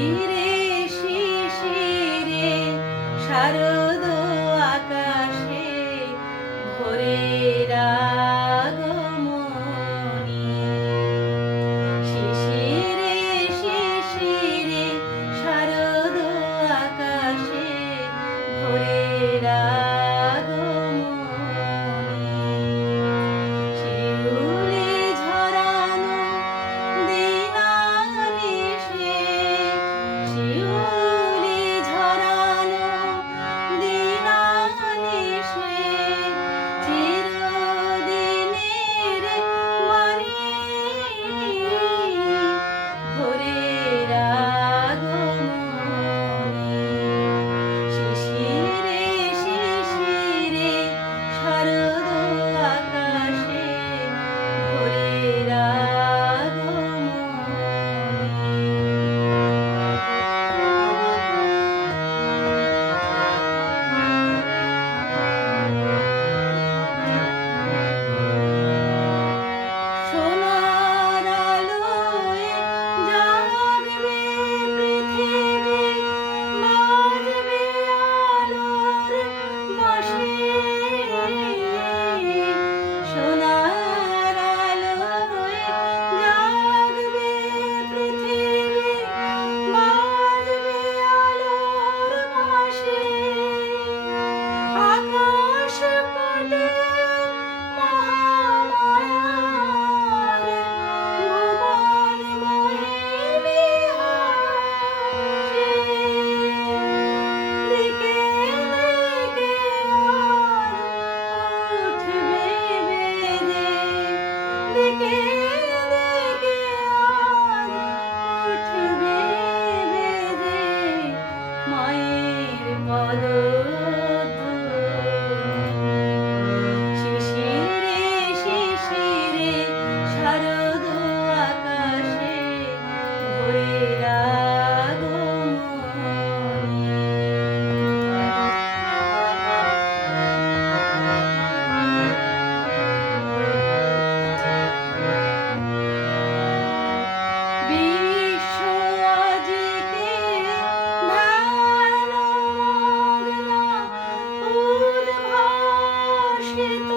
Mm. It is. Bye.